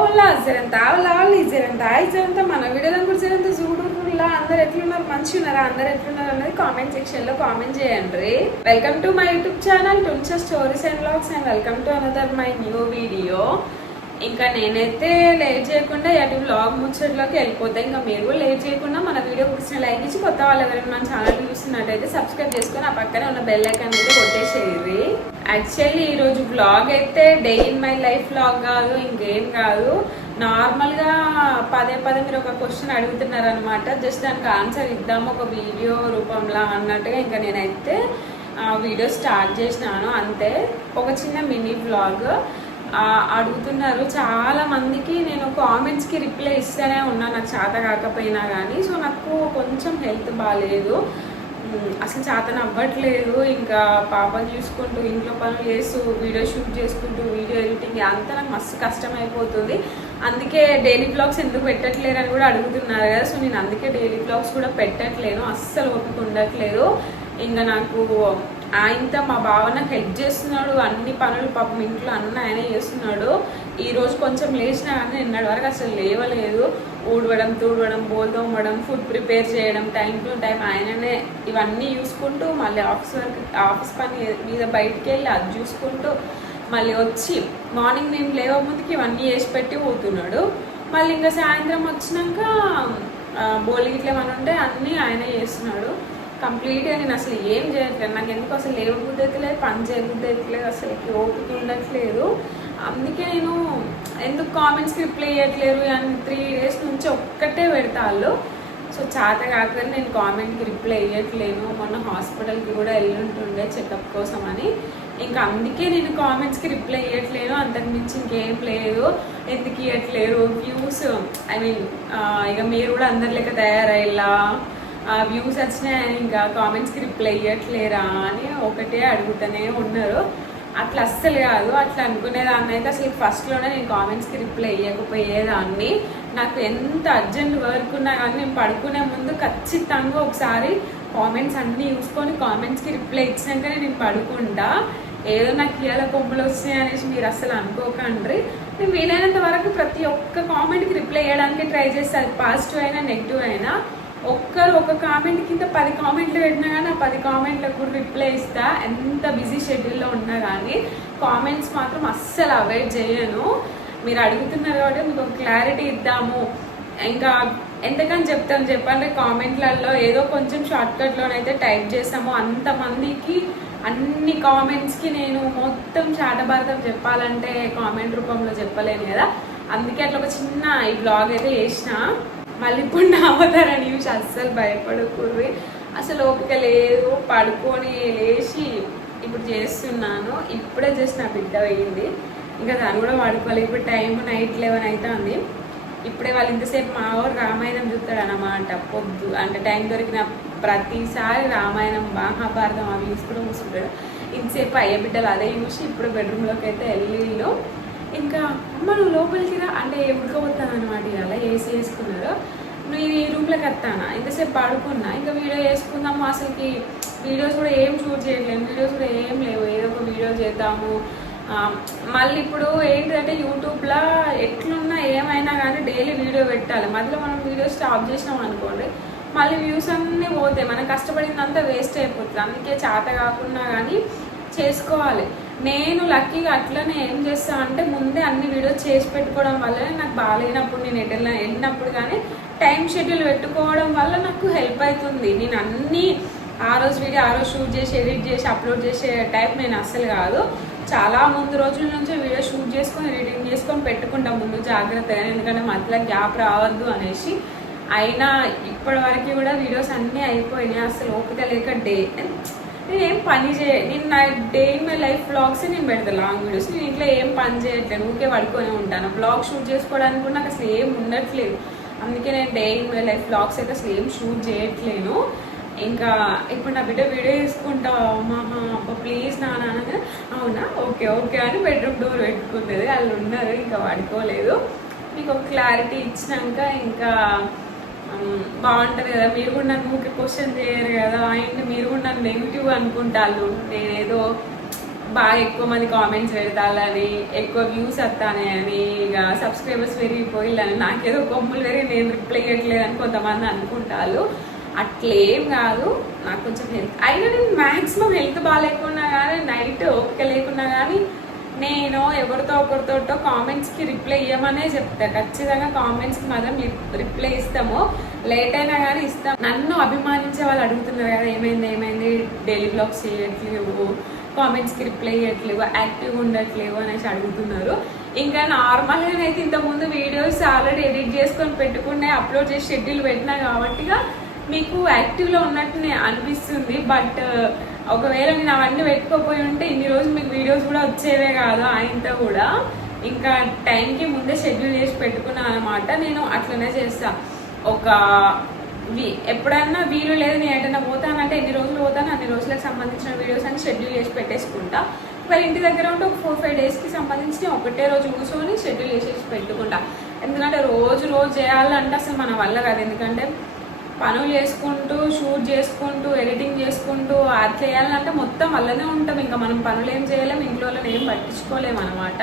ఓలా జరంతా ఓలా జరంతా ఈ జరంతా మన వీడియోలో కూడా జరంతా చూడులా? అందరు ఎట్లున్నారు? మంచిగా ఉన్నారా అందరు ఎట్లున్నారు అనేది కామెంట్ సెక్షన్లో కామెంట్ చేయండి. Welcome to my YouTube channel టుంచా stories and blogs and welcome to another my new video ఇంకా నేనైతే లేట్ చేయకుండా అటు బ్లాగ్ ముచ్చట్లోకి వెళ్ళిపోతా. ఇంకా మీరు కూడా లేట్ చేయకుండా మన వీడియో కూర్చొని లైక్ ఇచ్చి కొత్త వాళ్ళు ఎవరైనా మన ఛానల్ చూస్తున్నట్టయితే సబ్స్క్రైబ్ చేసుకొని ఆ పక్కనే ఉన్న బెల్ ఐకాన్ అయితే కొట్టేసేయండి. యాక్చువల్లీ ఈరోజు బ్లాగ్ అయితే day in my life blog కాదు ఇంకేం కాదు. నార్మల్గా పదే పదే మీరు ఒక క్వశ్చన్ అడుగుతున్నారు అనమాట జస్ట్ దానికి ఆన్సర్ ఇద్దాము ఒక వీడియో రూపంలో అన్నట్టుగా ఇంకా నేనైతే ఆ వీడియో స్టార్ట్ చేసినాను. అంతే ఒక చిన్న మినీ బ్లాగ్ అడుగుతున్నారు. చాలా మందికి నేను కామెంట్స్కి రిప్లై ఇస్తూనే ఉన్నా నాకు చేత కాకపోయినా కానీ సో నాకు కొంచెం హెల్త్ బాగాలేదు అసలు చేతన అవ్వట్లేదు. ఇంకా పాపని చూసుకుంటూ ఇంట్లో పనులు చేస్తూ వీడియో షూట్ చేసుకుంటూ వీడియో ఎడిటింగ్ అంతా నాకు మస్తు కష్టమైపోతుంది. అందుకే డైలీ బ్లాగ్స్ ఎందుకు పెట్టట్లేరు అని కూడా అడుగుతున్నారు కదా. సో నేను అందుకే డైలీ బ్లాగ్స్ కూడా పెట్టట్లేను. అస్సలు ఓపిక ఉండట్లేదు. ఇంకా నాకు ఆయనతో మా బావ నాకు హెల్ప్ చేస్తున్నాడు. అన్ని పనులు పాపం ఇంట్లో అన్న ఆయనే చేస్తున్నాడు. ఈరోజు కొంచెం లేచిన కానీ నిన్నటి వరకు అసలు లేవలేదు. ఊడవడం తూడవడం బోల్ తోమడం ఫుడ్ ప్రిపేర్ చేయడం టైం టు టైం ఆయననే ఇవన్నీ చూసుకుంటూ మళ్ళీ ఆఫీస్ వర్క్ ఆఫీస్ పని మీద బయటికి వెళ్ళి అది చూసుకుంటూ మళ్ళీ వచ్చి మార్నింగ్ మేము లేవ ముందుకి ఇవన్నీ చేసి పెట్టి పోతున్నాడు. మళ్ళీ ఇంకా సాయంత్రం వచ్చినాక బోల్ గిట్ల ఏమైనా ఉంటే అన్నీ ఆయనే చేస్తున్నాడు. కంప్లీట్గా నేను అసలు ఏం చేయట్లేదు. నాకు ఎందుకు అసలు లేవ బుద్ధి లేదు పని చేయబుద్ధి లేదు అసలు ఓపిక ఉండట్లేదు. అందుకే నేను ఎందుకు కామెంట్స్కి రిప్లై చేయట్లేరు అని త్రీ డేస్ నుంచి ఒక్కటే పెడతాళ్ళు సో చేత కాకపోతే నేను కామెంట్కి రిప్లై ఇవ్వట్లేను మొన్న హాస్పిటల్కి కూడా వెళ్ళుంటుండే చెకప్ కోసం అని ఇంకా అందుకే నేను కామెంట్స్కి రిప్లై ఇవ్వట్లేను అంతకు మించి ఇంకేం లేదు. ఎందుకు ఇవ్వట్లేరు వ్యూస్ ఐ మీన్ ఇక మీరు కూడా అందరి లెక్క తయారయ్యేలా వ్యూస్ వచ్చినాయని ఇంకా కామెంట్స్కి రిప్లై ఇవ్వట్లేరా అని ఒకటే అడుగుతూనే ఉన్నారు. అట్లా అస్సలు కాదు. అట్లా అనుకునేదాన్ని అయితే అసలు ఫస్ట్లోనే నేను కామెంట్స్కి రిప్లై ఇవ్వకపోయేదాన్ని నాకు ఎంత అర్జెంట్ వర్క్ ఉన్నా కానీ నేను పడుకునే ముందు ఖచ్చితంగా ఒకసారి కామెంట్స్ అన్నీ చూసుకొని కామెంట్స్కి రిప్లై ఇచ్చినాకనే నేను పడుకుంటా. ఏదో నాకు ఇవాళ కొమ్ములు వస్తాయి అనేసి మీరు అసలు అనుకోకండి నేను వీలైనంత వరకు ప్రతి ఒక్క కామెంట్కి రిప్లై చేయడానికి ట్రై చేస్తాను పాజిటివ్ అయినా నెగిటివ్ అయినా. ఒక్కరు ఒక కామెంట్ కింద పది కామెంట్లు పెట్టినా కానీ ఆ పది కామెంట్లకు కూడా రిప్లై ఇస్తా. ఎంత బిజీ షెడ్యూల్లో ఉన్నా కానీ కామెంట్స్ మాత్రం అస్సలు అవాయిడ్ చేయను. మీరు అడుగుతున్నారు కాబట్టి మీకు ఒక క్లారిటీ ఇద్దాము. ఇంకా ఎంతకని చెప్తాను చెప్పండి? కామెంట్లలో ఏదో కొంచెం షార్ట్కట్లోనైతే టైప్ చేసాము. అంతమందికి అన్ని కామెంట్స్కి నేను మొత్తం చాటభారతం చెప్పాలంటే కామెంట్ రూపంలో చెప్పలేను కదా. అందుకే అట్లా ఒక చిన్న ఈ బ్లాగ్ అయితే చేసిన. మళ్ళీ ఇప్పుడు నా చూసి అస్సలు భయపడకూడదు. అసలు ఓపిక లేదు. పడుకొని లేచి ఇప్పుడు చేస్తున్నాను. ఇప్పుడే జస్ట్ నా బిడ్డ వేయింది ఇంకా దాన్ని కూడా పడుకోవాలి ఇప్పుడు టైం నైట్ లెవెన్ అవుతుంది ఇప్పుడే వాళ్ళు ఇంతసేపు మా ఊరు రామాయణం చూస్తాడు అన్నమాట పొద్దు అంటే టైం దొరికిన ప్రతిసారి రామాయణం మహాభారతం అవి చూసుకుంటూ కూర్చుంటాడు ఇంతసేపు అయ్య బిడ్డలు అదే చూసి ఇప్పుడు బెడ్రూమ్లోకి అయితే వెళ్ళిళ్ళు. ఇంకా అమ్మ నువ్వు లోపలికి రా. అంటే ఉడకపోతాను అనమాట ఇవాళ. ఏసీ వేసుకున్నారు. నువ్వు ఈ రూమ్లోకి వస్తానా? ఇంతసేపు పడుకున్నా? ఇంకా వీడియో వేసుకుందాము అసలుకి. వీడియోస్ కూడా ఏం షూట్ చేయట్లేదు. వీడియోస్ కూడా ఏం లేవు. ఏదో ఒక వీడియో చేద్దాము. మళ్ళీ ఇప్పుడు ఏంటంటే యూట్యూబ్లో ఎట్లున్నా ఏమైనా కానీ డైలీ వీడియో పెట్టాలి. మధ్యలో మనం వీడియో స్టాప్ చేసినాం అనుకోండి మళ్ళీ వ్యూస్ అన్నీ పోతాయి. మనం కష్టపడిందంతా వేస్ట్ అయిపోతుంది. అందుకే చేత కాకుండా కానీ చేసుకోవాలి. నేను లక్కీగా అట్లనే ఏం చేస్తా అంటే ముందే అన్ని వీడియోస్ చేసి పెట్టుకోవడం వల్లనే నాకు బాగాలేనప్పుడు నేను ఎటు వెళ్ళినప్పుడు కానీ టైం షెడ్యూల్ పెట్టుకోవడం వల్ల నాకు హెల్ప్ అవుతుంది నేను అన్నీ ఆ రోజు వీడియో ఆ రోజు షూట్ చేసి ఎడిట్ చేసి అప్లోడ్ చేసే టైప్ నేను అస్సలు కాదు. చాలా ముందు రోజుల నుంచి వీడియో షూట్ చేసుకొని ఎడిటింగ్ చేసుకొని పెట్టుకుంటాం ముందు జాగ్రత్తగా. ఎందుకంటే మధ్యలో గ్యాప్ రావద్దు అనేసి. అయినా ఇప్పటి వరకు కూడా వీడియోస్ అన్నీ అయిపోయినాయి. అసలు ఓపిక లేక డే నేను ఏం పని చేయ నేను నా day in my life blogs నేను పెడతా లాంగ్ వీడియోస్. నేను ఇంట్లో ఏం పని చేయట్లేదు ఊరికే పడుకొని ఉంటాను. బ్లాగ్ షూట్ చేసుకోవడానికి కూడా నాకు అసలు ఏం ఉండట్లేదు. అందుకే నేను day in my life blogs అయితే అసలు ఏం షూట్ చేయట్లేను. ఇంకా ఇప్పుడు నా బిడ్డ వీడియో తీసుకుంటా. మహా అబ్బా ప్లీజ్ నా నాన్న అవునా? ఓకే ఓకే అని బెడ్రూమ్ డోర్ పెట్టుకుంటుంది. వాళ్ళు ఉన్నారు ఇంకా పడుకోలేదు. మీకు ఒక క్లారిటీ ఇచ్చినాక ఇంకా బాగుంటుంది కదా. మీరు కూడా నన్ను ఊరికే క్వశ్చన్ చేయరు కదా. అండ్ మీరు కూడా నన్ను నెగిటివ్ అనుకుంటారు నేనేదో బాగా ఎక్కువ మంది కామెంట్స్ పెడతాలని ఎక్కువ వ్యూస్ వస్తానే అని ఇక సబ్స్క్రైబర్స్ పెరిగిపోయిల్లని నాకేదో కొమ్ములు పెరిగి నేను రిప్లై ఇవ్వట్లేదని కొంతమంది అనుకుంటారు అట్లేం కాదు. నాకు కొంచెం హెల్త్ అయినా నేను మ్యాక్సిమం హెల్త్ బాగాలేకున్నా కానీ నైట్ ఓపిక లేకున్నా కానీ నేను ఎవరితో ఒకరితో కామెంట్స్కి రిప్లై ఇవ్వమనే చెప్తా. ఖచ్చితంగా కామెంట్స్కి మాత్రం రిప్లై ఇస్తాము. లేట్ అయినా కానీ ఇస్తాం. నన్ను అభిమానించే వాళ్ళు అడుగుతున్నారు కదా ఏమైంది ఏమైంది? డైలీ బ్లాగ్స్ చేయట్లేవు. కామెంట్స్కి రిప్లై చేయట్లేవు యాక్టివ్గా ఉండట్లేవు అనేసి అడుగుతున్నారు. ఇంకా నార్మల్గానైతే ఇంతకుముందు వీడియోస్ ఆల్రెడీ ఎడిట్ చేసుకొని పెట్టుకునే అప్లోడ్ చేసి షెడ్యూల్ పెట్టినా కాబట్టిగా మీకు యాక్టివ్లో ఉన్నట్టు అనిపిస్తుంది బట్ uh, ఒకవేళ నేను అవన్నీ పెట్టుకోపోయి ఉంటే ఇన్ని రోజులు మీకు వీడియోస్ కూడా వచ్చేవే కాదు ఆయనతో కూడా. ఇంకా టైంకి ముందే షెడ్యూల్ చేసి పెట్టుకున్నాను అనమాట నేను అట్లనే చేస్తా. ఒక వీ- ఎప్పుడన్నా వీలు లేదు నేను ఎటైనా పోతానంటే ఎన్ని రోజులు పోతాను అన్ని రోజులకు సంబంధించిన వీడియోస్ అని షెడ్యూల్ చేసి పెట్టేసుకుంటా. మరి ఇంటి దగ్గర ఉంటే ఒక ఫోర్ ఫైవ్ డేస్కి సంబంధించి ఒకటే రోజు కూర్చొని షెడ్యూల్ చేసేసి పెట్టుకుంటా. ఎందుకంటే రోజు రోజు చేయాలంటే అసలు మన వల్ల కాదు. ఎందుకంటే పనులు చేసుకుంటూ షూట్ చేసుకుంటూ ఎడిటింగ్ చేసుకుంటూ అది చేయాలంటే మొత్తం వల్లనే ఉంటాం. ఇంకా మనం పనులు ఏం చేయలేం ఇంట్లో వాళ్ళని ఏం పట్టించుకోలేము అనమాట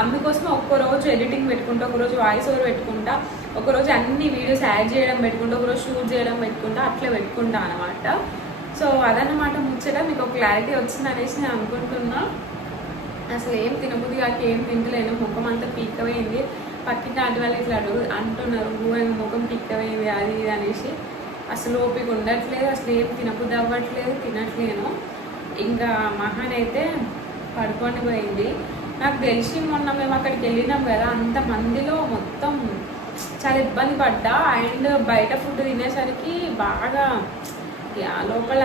అందుకోసం ఒక్క రోజు ఎడిటింగ్ పెట్టుకుంటా ఒక రోజు వాయిస్ ఓవర్ పెట్టుకుంటా ఒకరోజు అన్ని వీడియోస్ యాడ్ చేయడం పెట్టుకుంటా ఒక రోజు షూట్ చేయడం పెట్టుకుంటా అట్లా పెట్టుకుంటా అనమాట సో అదన్నమాట ముచ్చట. మీకు ఒక క్లారిటీ వచ్చింది అనేసి నేను అనుకుంటున్నా. అసలు ఏం తినబుద్ది కాక ఏం తింటలేను. ముఖం అంతా పీక్కమైంది పక్కింటి ఆంటీ వాళ్ళు ఇట్లా అడుగు అంటున్నారు ఘోరంగా ముఖం పీక్కమైంది అది ఇది అనేసి. అసలు ఓపిక ఉండట్లేదు అసలు ఏం తినబుద్ధి అవ్వట్లేదు తినట్లేను. ఇంకా మహాన్ అయితే పడుకొని పోయింది. నాకు తెలిసి మొన్న మేము అక్కడికి వెళ్ళినాం కదా అంత మందిలో మొత్తం చాలా ఇబ్బంది పడ్డా. అండ్ బయట ఫుడ్ తినేసరికి బాగా లోపల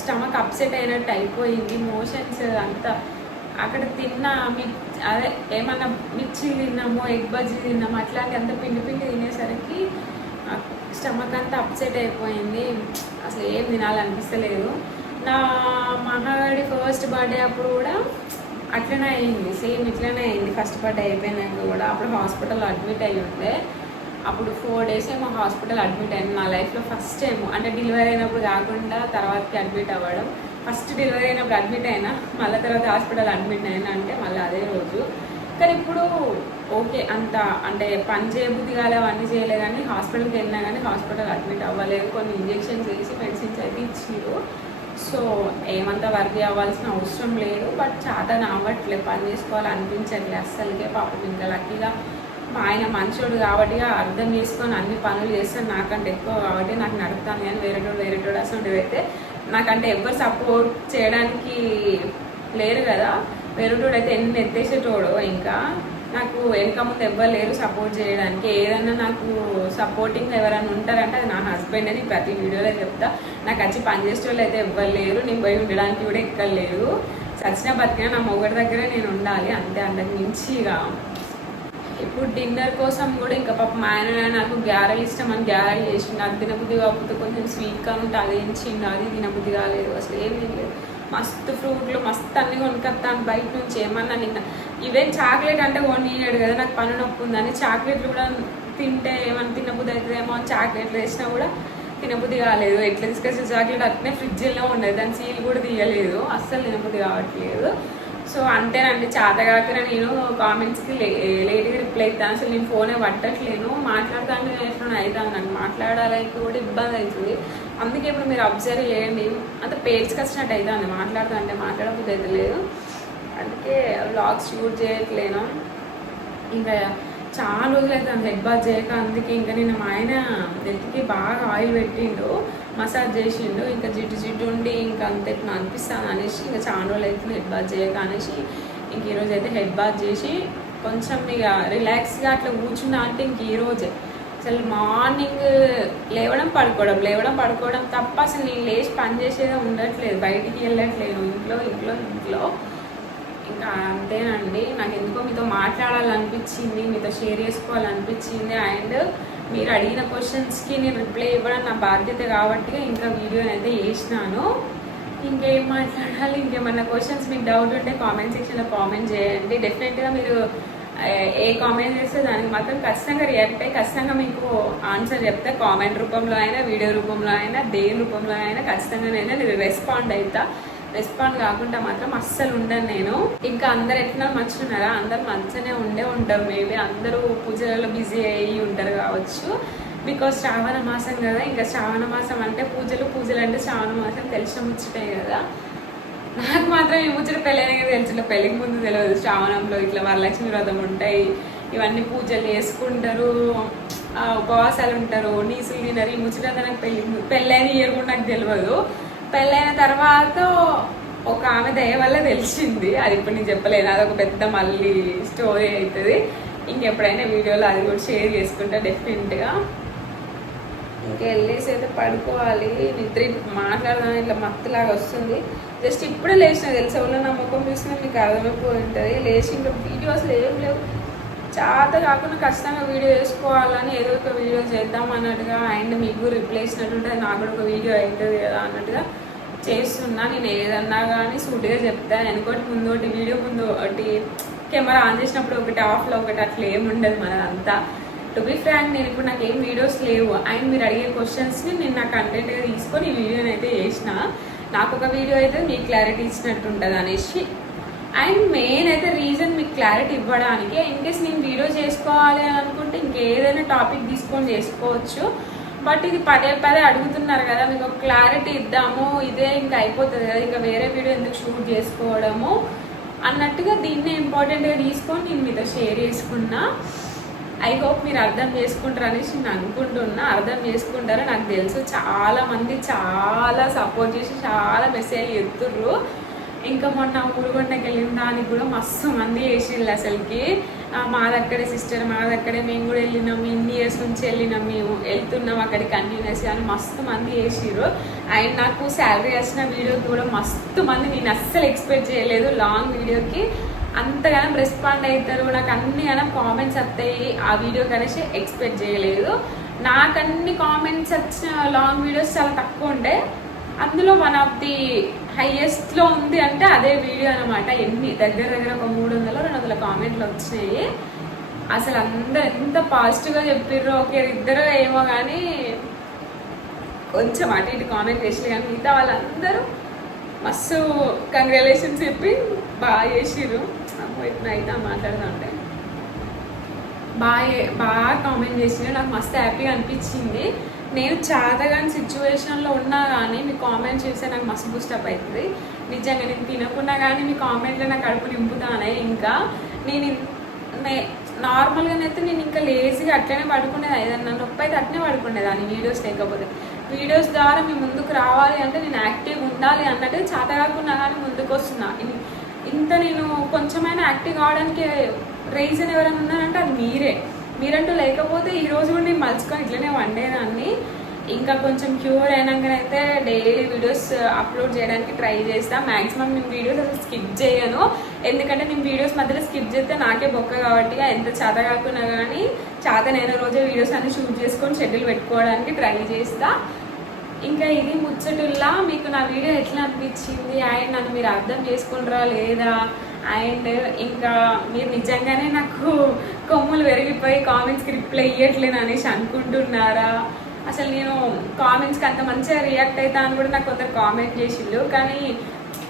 స్టమక్ అప్సెట్ అయినట్టు అయిపోయింది మోషన్స్ అంతా. అక్కడ తిన్నా మీ అదే ఏమన్నా మిర్చి తిన్నాము ఎగ్ బజ్జీ తిన్నాము అట్లాంటి అంత పిండి పిండి తినేసరికి స్టమక్ అంతా అప్సెట్ అయిపోయింది. అసలు ఏం తినాలనిపిస్తలేదు. నా మహాగాడి ఫస్ట్ బర్త్డే అప్పుడు కూడా అట్లనే అయింది. సేమ్ ఇట్లనే అయింది. ఫస్ట్ బర్త్డే అయిపోయినాక కూడా అప్పుడు హాస్పిటల్ అడ్మిట్ అయి ఉండే. అప్పుడు ఫోర్ డేస్ ఏమో హాస్పిటల్ అడ్మిట్ అయింది. నా లైఫ్లో ఫస్ట్ టైం అంటే డెలివరీ అయినప్పుడు కాకుండా తర్వాతకి అడ్మిట్ అవ్వడం. ఫస్ట్ డెలివరీ అయినప్పుడు అడ్మిట్ అయినా మళ్ళీ తర్వాత హాస్పిటల్ అడ్మిట్ అయినా అంటే మళ్ళీ అదే రోజు. కానీ ఇప్పుడు ఓకే అంత అంటే పని చేయబుద్ధి కాలే అవన్నీ చేయలే కానీ హాస్పిటల్కి వెళ్ళినా కానీ హాస్పిటల్ అడ్మిట్ అవ్వలేదు. కొన్ని ఇంజెక్షన్స్ వేసి మెడిసిన్స్ అయితే ఇచ్చిరు సో ఏమంత వర్క్ అవ్వాల్సిన అవసరం లేదు. బట్ చాతన అవ్వట్లే పని చేసుకోవాలి అనిపించట్లేదు అస్సలకే పాపం. ఇంకా లక్కీగా మా ఆయన మనుషుడు కాబట్టి అర్థం చేసుకొని అన్ని పనులు చేస్తాను నాకంటే ఎక్కువ కాబట్టి నాకు నడుపుతాను. కానీ వేరేటోడు వేరేటోడు అసలు అయితే నాకంటే ఎవరు సపోర్ట్ చేయడానికి లేరు కదా. వేరేటోడు అయితే ఎన్ని ఎత్తేసేటోడు ఇంకా. నాకు వెనక ముందు ఎవ్వరు లేరు సపోర్ట్ చేయడానికి. ఏదన్నా నాకు సపోర్టింగ్ ఎవరైనా ఉంటారంటే అది నా హస్బెండ్ అని ప్రతి వీడియోలో చెప్తా. నాకు వచ్చి పనిచేసే వాళ్ళు అయితే ఎవ్వరు లేరు. నేను పోయి ఉండడానికి కూడా ఎక్కడ లేరు. సచిన బతికినా నా మొగడి దగ్గరే నేను ఉండాలి. అంతే. అంతకు మించి ఇక ఇప్పుడు డిన్నర్ కోసం కూడా ఇంకా పాప మా ఆయన నాకు గ్యారెలు ఇష్టం అని గ్యారెలు చేసిండు. అది తినబుద్ధి కాకపోతే కొంచెం స్వీట్గా ఉంటే అది ఇచ్చిండు అది తినబుద్ధి కాలేదు. అసలు ఏమీ లేదు మస్తు ఫ్రూట్లు మస్తు అన్ని కొనుక్కొస్తాను బయట నుంచి. ఏమన్నా నిన్న ఈవెన్ చాక్లెట్ అంటే కొనియాడు కదా నాకు పని నొప్పి ఉందని చాక్లెట్లు కూడా తింటే ఏమన్నా తినబుద్ధి అవుతుందేమో అని చాక్లెట్లు వేసినా కూడా తినబుద్ధి కాలేదు. ఎట్లా తీసుకొచ్చిన చాక్లెట్ అట్నే ఫ్రిడ్జ్లో ఉండేది దాని సీల్ కూడా తీయలేదు. అస్సలు తినబుద్ధి కావట్లేదు. సో అంతేనండి చేతగాక నేను కామెంట్స్కి లేట్గా రిప్లై ఇస్తాను అసలు నేను ఫోనే పట్టట్లేను. మాట్లాడతాను నేను అవుతాను నాకు మాట్లాడాలని కూడా ఇబ్బంది అవుతుంది. అందుకే ఇప్పుడు మీరు అబ్జర్వ్ చేయండి. అంత పేజ్కి వచ్చినట్టు అవుతుంది మాట్లాడుతుంటే మాట్లాడబుద్ధి అయితే లేదు. అందుకే వ్లాగ్స్ షూట్ చేయట్లేను. ఇంకా చాలా రోజులు అయితే హెడ్ బాత్ చేయక. అందుకే ఇంకా నేను మా ఆయన నెత్తికి బాగా ఆయిల్ పెట్టిండు. మసాజ్ చేసిండు ఇంకా జిడ్డు జిడ్డు ఉండి ఇంకా అంత అనిపిస్తాను అనేసి ఇంకా చాలా రోజులు అవుతుంది హెడ్ బాత్ చేయక అనేసి ఇంక ఈరోజు అయితే హెడ్ బాత్ చేసి కొంచెం ఇక రిలాక్స్గా అట్లా కూర్చున్నా అంటే ఇంక ఈరోజే అసలు మార్నింగ్ లేవడం పడుకోవడం లేవడం పడుకోవడం తప్ప అసలు నేను లేచి పని చేసేదే ఉండట్లేదు. బయటికి వెళ్ళట్లేదు. ఇంట్లో ఇంట్లో ఇంట్లో. ఇంకా అంతేనండి. నాకు ఎందుకో మీతో మాట్లాడాలనిపించింది మీతో షేర్ చేసుకోవాలనిపించింది. అండ్ మీరు అడిగిన క్వశ్చన్స్కి నేను రిప్లై ఇవ్వడం నా బాధ్యత కాబట్టి ఇంకా వీడియో అయితే చేసినాను. ఇంకేం మాట్లాడాలి? ఇంకేమన్నా క్వశ్చన్స్ మీకు డౌట్ ఉంటే కామెంట్ సెక్షన్లో కామెంట్ చేయండి. డెఫినెట్గా మీరు ఏ- కామెంట్ చేస్తే దానికి మాత్రం ఖచ్చితంగా రియాక్ట్ అయ్యి ఖచ్చితంగా మీకు ఆన్సర్ చెప్తే. కామెంట్ రూపంలో అయినా వీడియో రూపంలో అయినా దేని రూపంలో అయినా ఖచ్చితంగా నేను రెస్పాండ్ అవుతా రెస్పాండ్ కాకుండా మాత్రం అస్సలు ఉండను నేను. ఇంకా అందరు ఎట్లా మంచున్నారా అందరు మంచిగానే ఉండే ఉంటారు మేబీ అందరూ పూజలలో బిజీ అయ్యి ఉంటారు కావచ్చు. బికాస్ శ్రావణ మాసం కదా ఇంకా శ్రావణ మాసం అంటే పూజలు పూజలు అంటే శ్రావణ మాసం తెలిసిన ముచ్చటే కదా. నాకు మాత్రం ఈ ముచ్చట పెళ్ళైన తెలుసు పెళ్ళికి ముందు తెలియదు. శ్రావణంలో ఇట్లా వరలక్ష్మి వ్రతం ఉంటాయి. ఇవన్నీ పూజలు చేసుకుంటారు. ఉపవాసాలు ఉంటారు. నీసులు తినరు. ఈ ముచ్చట నాకు పెళ్ళి పెళ్ళైన ఇయర్ కూడా నాకు తెలియదు. పెళ్ళైన తర్వాత ఒక ఆమె దయ వల్ల తెలిసింది. అది ఇప్పుడు నేను చెప్పలేను. అదొక పెద్ద మళ్ళీ స్టోరీ అవుతుంది ఇంకెప్పుడైనా వీడియోలో అది కూడా షేర్ చేసుకుంటా డెఫినెట్గా ఇంకా వెళ్ళేసి అయితే పడుకోవాలి. నిద్ర మాట్లాడదాం ఇట్లా మత్తులాగా వస్తుంది. జస్ట్ ఇప్పుడే లేచిన తెలుసు? ఉన్న నా ముఖం చూసినా మీకు అర్థమైపోయి ఉంటుంది. లేచి ఇంకా వీడియోస్ ఏం లేవు. చేత కాకుండా ఖచ్చితంగా వీడియో వేసుకోవాలని ఏదో ఒక వీడియో చేద్దాం అన్నట్టుగా అండ్ మీకు రిప్లై ఇచ్చినట్టుంటే ఉంటుంది నాకు కూడా ఒక వీడియో అవుతుంది కదా అన్నట్టుగా చేస్తున్నా. నేను ఏదన్నా కానీ సూటిగా చెప్తాను వెనుకోటి ముందు ఒకటి వీడియో ముందు ఒకటి కెమెరా ఆన్ చేసినప్పుడు ఒకటి ఆఫ్లో ఒకటి అట్లా ఏమి ఉండదు మనదంతా. టు బి ఫ్రాంక్ నేను ఇప్పుడు నాకు ఏం వీడియోస్ లేవు. అండ్ మీరు అడిగే క్వశ్చన్స్ని నేను నా కంటెంట్గా తీసుకొని ఈ వీడియోని అయితే చేసిన నాకు ఒక వీడియో అయితే మీ క్లారిటీ ఇచ్చినట్టు ఉంటుంది అనేసి. అండ్ మెయిన్ అయితే రీజన్ మీకు క్లారిటీ ఇవ్వడానికి ఇన్ కేస్ నేను వీడియో చేసుకోవాలి అని అనుకుంటే ఇంకేదైనా టాపిక్ తీసుకొని చేసుకోవచ్చు. బట్ ఇది పదే పదే అడుగుతున్నారు కదా మీకు ఒక క్లారిటీ ఇద్దాము ఇదే ఇంకా అయిపోతుంది కదా ఇంకా వేరే వీడియో ఎందుకు షూట్ చేసుకోవడము అన్నట్టుగా దీన్నే ఇంపార్టెంట్గా తీసుకొని నేను మీతో షేర్ చేసుకున్నా. ఐ హోప్ మీరు అర్థం చేసుకుంటారు అనేసి నేను అనుకుంటున్నా. అర్థం చేసుకుంటారో నాకు తెలుసు చాలామంది చాలా సపోర్ట్ చేసి చాలా మెసేజ్ ఎత్తుర్రు. ఇంకా మొన్న ఊరుగొండకి వెళ్ళిన దానికి కూడా మస్తు మంది వేసిండ్రు అసలుకి. మాదక్కడే మా సిస్టర్ మా మేము కూడా వెళ్ళినాం ఇన్ని ఇయర్స్ నుంచి వెళ్ళినాం మేము. వెళ్తున్నాం అక్కడికి కంటిన్యూస్ అని మస్తు మంది వేసిరు అండ్ నాకు శాలరీ వచ్చిన వీడియోకి కూడా మస్తు మంది నేను అస్సలు ఎక్స్పెక్ట్ చేయలేదు. లాంగ్ వీడియోకి అంతగానం రెస్పాండ్ అవుతారు నాకు అన్ని గానం కామెంట్స్ వస్తాయి. ఆ వీడియో కనేసి ఎక్స్పెక్ట్ చేయలేదు. నాకు అన్ని కామెంట్స్ వచ్చిన లాంగ్ వీడియోస్ చాలా తక్కువ ఉండే. అందులో వన్ ఆఫ్ ది హైయెస్ట్లో ఉంది అంటే అదే వీడియో అనమాట ఎన్ని? దగ్గర దగ్గర ఒక మూడు వందల రెండు వందల కామెంట్లు వచ్చినాయి. అసలు అందరు ఎంత పాజిటివ్గా చెప్పిర్రో ఓకే ఇద్దరు ఏమో కానీ కొంచెం అటు ఇటు కామెంట్ చేసి కానీ మిగతా వాళ్ళందరూ మస్తు కంగ్రాచులేషన్స్ చెప్పి బాగా చేసిర్రు. ఇట్లా అయితే మాట్లాడుతూ ఉంటే. బాగా బాగా కామెంట్ చేసింది నాకు మస్తు హ్యాపీగా అనిపించింది. నేను చాతగాని సిచ్యువేషన్లో ఉన్నా కానీ మీ కామెంట్ చూస్తే నాకు మస్తు బూస్టప్ అవుతుంది నిజంగా నేను తినకున్నా కానీ మీ కామెంట్లో నాకు కడుపు నింపుతానే ఇంకా. నేను నార్మల్గానైతే నేను ఇంకా లేజీగా అట్లనే పడుకునేది? ఏదన్నా నొప్పి అయితే అట్లనే పడుకునేదాన్ని వీడియోస్ లేకపోతే. వీడియోస్ ద్వారా మీ ముందుకు రావాలి అంటే నేను యాక్టివ్ ఉండాలి అన్నట్టు చేత కాకుండా కానీ ముందుకు వస్తున్నా ఇంత నేను కొంచెమైనా యాక్టివ్ కావడానికి రీజన్ ఎవరైనా ఉన్నారంటే అది మీరే. మీరంటూ లేకపోతే ఈ రోజు కూడా నేను మలుచుకొని ఇట్లనే వండేదాన్ని. ఇంకా కొంచెం క్యూర్ అయినాకనైతే డైలీ వీడియోస్ అప్లోడ్ చేయడానికి ట్రై చేస్తాను మ్యాక్సిమం నేను వీడియోస్ అసలు స్కిప్ చేయను. ఎందుకంటే నేను వీడియోస్ మధ్యలో స్కిప్ చేస్తే నాకే బొక్క కాబట్టి ఎంత చేత కాకున్నా కానీ చేతనైన రోజే వీడియోస్ అన్ని షూట్ చేసుకొని షెడ్యూల్ పెట్టుకోవడానికి ట్రై చేస్తా. ఇంకా ఇది ముచ్చటుల్లా మీకు నా వీడియో ఎట్లా అనిపించింది? అండ్ నన్ను మీరు అర్థం చేసుకుంటారా లేదా? అండ్ ఇంకా మీరు నిజంగానే నాకు కొమ్ములు పెరిగిపోయి కామెంట్స్కి రిప్లై ఇవ్వట్లేను అనేసి అనుకుంటున్నారా? అసలు నేను కామెంట్స్కి అంత మంచిగా రియాక్ట్ అవుతా అని కూడా నాకు కొందరు కామెంట్ చేసిండు కానీ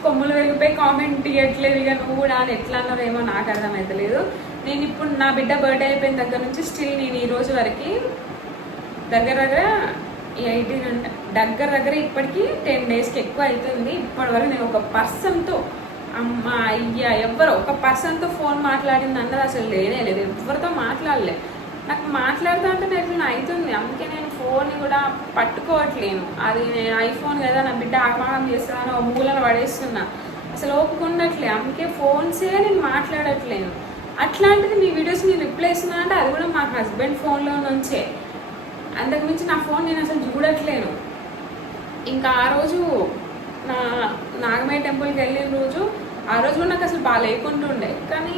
కొమ్ములు పెరిగిపోయి కామెంట్ ఇవ్వట్లేదు ఇక నువ్వు కూడా అని ఎట్లా అన్నారేమో ఏమో నాకు అర్థమవుతలేదు నేను ఇప్పుడు నా బిడ్డ బర్త్డే అయిపోయిన దగ్గర నుంచి స్టిల్ నేను ఈ రోజు వరకు దగ్గర దగ్గర ఎయిటీన్ దగ్గర దగ్గర ఇప్పటికీ టెన్ డేస్కి ఎక్కువ అవుతుంది. ఇప్పటివరకు నేను ఒక పర్సన్తో అమ్మ అయ్యా ఎవ్వరు. ఒక పర్సన్తో ఫోన్ మాట్లాడింది అన్నది అసలు లేనే లేదు. ఎవరితో మాట్లాడలే. నాకు మాట్లాడుతూ అంటే నాకు అవుతుంది అందుకే నేను ఫోన్ కూడా పట్టుకోవట్లేను. అది నేను ఐఫోన్ కదా నా బిడ్డ ఆగమాగం చేస్తాను ఒక మూలన పడేస్తున్నా. అసలు ఓపిక అందుకే ఫోన్సే నేను మాట్లాడట్లేను. అట్లాంటిది మీ వీడియోస్ నేను రిప్లై ఇస్తున్నా అంటే అది కూడా మా హస్బెండ్ ఫోన్లో నుంచే. అంతకుమించి నా ఫోన్ నేను అసలు చూడట్లేను. ఇంకా ఆ రోజు నా నాగమయ్య టెంపుల్కి వెళ్ళిన రోజు ఆ రోజు కూడా నాకు అసలు బాగా లేకుంటుండే కానీ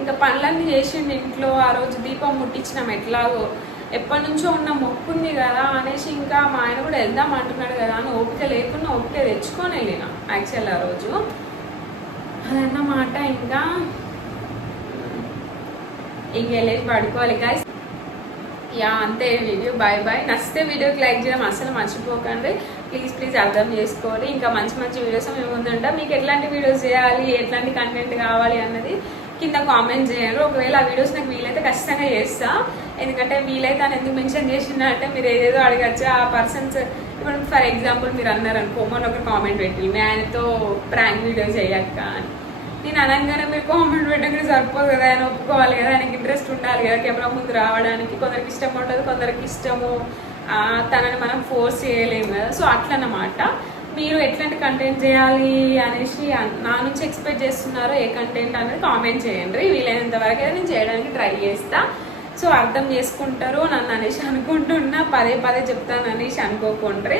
ఇంకా పనులన్నీ చేసిండు ఇంట్లో ఆ రోజు దీపం ముట్టించినాం ఎట్లాగో. ఎప్పటి నుంచో ఉన్న మొక్కు ఉంది కదా అనేసి ఇంకా మా ఆయన కూడా వెళ్దాం అంటున్నాడు కదా అని ఓపిక లేకుండా ఓపిక తెచ్చుకొని వెళ్ళిన యాక్చువల్ ఆ రోజు. అదన్నమాట ఇంకా. ఇంక వెళ్ళేసి పడుకోవాలి. గాయస్ యా అంతే వీడియో బాయ్ బాయ్ నచ్చితే వీడియోకి లైక్ చేయడం అసలు మర్చిపోకండి. ప్లీజ్ ప్లీజ్ అర్థం చేసుకోండి. ఇంకా మంచి మంచి వీడియోస్ మేము ముందుంటా? మీకు ఎట్లాంటి వీడియోస్ చేయాలి? ఎట్లాంటి కంటెంట్ కావాలి అన్నది కింద కామెంట్ చేయండి. ఒకవేళ ఆ వీడియోస్ నాకు వీలైతే ఖచ్చితంగా చేస్తా. ఎందుకంటే వీలైతే అని ఎందుకు మెన్షన్ చేసిన అంటే మీరు ఏదేదో అడగచ్చు. ఆ పర్సన్స్ ఇప్పుడు ఫర్ ఎగ్జాంపుల్ మీరు అన్నారు అనుకో మొన్న ఒక కామెంట్ పెట్టి మీ ఆయనతో ప్రాంక్ వీడియో చేయక్క అని. నేను అనగానే మీరు కామెంట్ పెట్టగానే సరిపోదు కదా ఆయన ఒప్పుకోవాలి కదా ఆయనకి ఇంట్రెస్ట్ ఉండాలి కదా కెమెరా ముందు రావడానికి. కొందరికి ఇష్టం ఉంటుంది కొందరికి ఇష్టము. తనని మనం ఫోర్స్ చేయలేము కదా. సో అట్లనమాట మీరు ఎట్లాంటి కంటెంట్ చేయాలి అనేసి నా నుంచి ఎక్స్పెక్ట్ చేస్తున్నారో ఏ కంటెంట్ అనేది కామెంట్ చేయండి. వీలైనంత వరకు అయితే నేను చేయడానికి ట్రై చేస్తా. సో అర్థం చేసుకుంటారు నన్ను అనేసి అనుకుంటున్నా. పదే పదే చెప్తాను అనేసి అనుకోకుండా.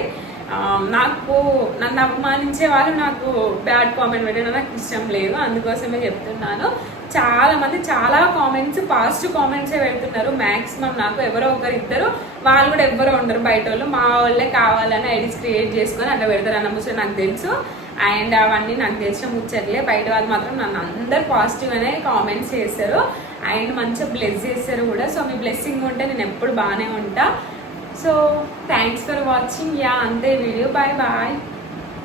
నాకు నన్ను అవమానించే వాళ్ళు నాకు బ్యాడ్ కామెంట్ పెట్టడం నాకు ఇష్టం లేదు. అందుకోసమే చెప్తున్నాను. చాలా మంది చాలా కామెంట్స్ పాజిటివ్ కామెంట్సే పెడుతున్నారు. మ్యాక్సిమం నాకు ఎవరో ఒకరు ఇద్దరు వాళ్ళు కూడా ఎవరో ఉండరు బయట వాళ్ళు. మా వాళ్ళే కావాలని ఐడీస్ క్రియేట్ చేసుకొని అట్లా పెడతారు అన్న ముచ్చట నాకు తెలుసు. అండ్ అవన్నీ నాకు తెలిసిన ముచ్చట్లే. బయట వాళ్ళు మాత్రం నన్ను అందరు పాజిటివ్ అనే కామెంట్స్ చేస్తారు. అండ్ మంచిగా బ్లెస్ చేస్తారు కూడా. సో మీ బ్లెస్సింగ్ ఉంటే నేను ఎప్పుడు బాగానే ఉంటా. So thanks for watching ya అంతే వీడియో బాయ్ బాయ్